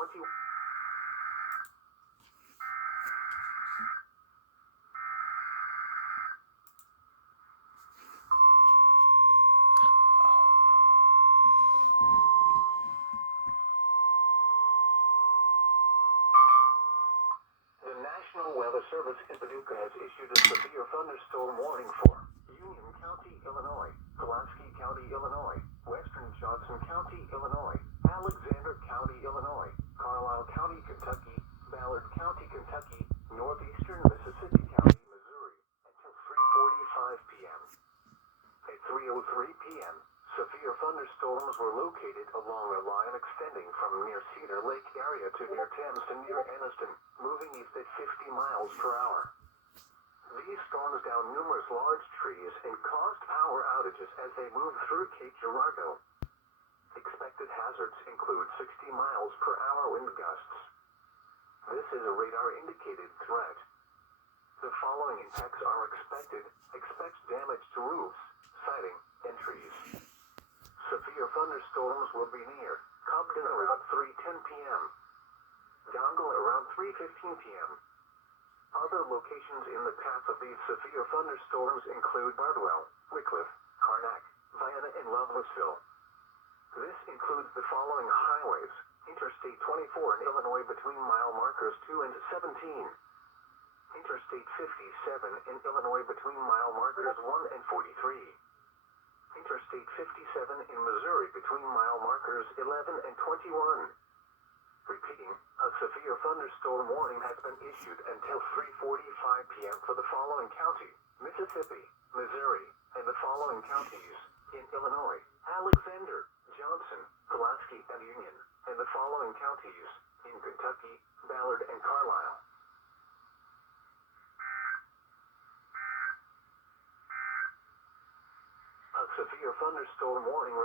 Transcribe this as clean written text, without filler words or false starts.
20. The National Weather Service in Paducah has issued a severe thunderstorm warning for Union County, Illinois, Pulaski County, Illinois, Western Johnson County, Illinois, Alexander County, Illinois, Carlisle County, Kentucky, Ballard County, Kentucky, Northeastern Mississippi County, Missouri, until 3:45 p.m. At 3:03 p.m., severe thunderstorms were located along a line extending from near Cedar Lake area to near Thames to near Anniston, moving east at 50 miles per hour. These storms downed numerous large trees and caused power outages as they moved through Cape Girardeau. Expected hazards include 60 miles per hour wind gusts. This is a radar-indicated threat. The following impacts are expected. Expect damage to roofs, siding, and trees. Severe thunderstorms will be near Cobden around 3:10 p.m. Dongle around 3:15 p.m. Other locations in the path of these severe thunderstorms include Bardwell, Wycliffe, Karnak, Vienna, and Lovelessville. This includes the following highways: Interstate 24 in Illinois between mile markers 2 and 17. Interstate 57 in Illinois between mile markers 1 and 43. Interstate 57 in Missouri between mile markers 11 and 21. Repeating, a severe thunderstorm warning has been issued until 3:45 p.m. for the following county: Mississippi, Missouri, and the following counties in Illinois: Alexander, Johnson, Pulaski, and Union, and the following counties in Kentucky: Ballard and Carlisle. A severe thunderstorm warning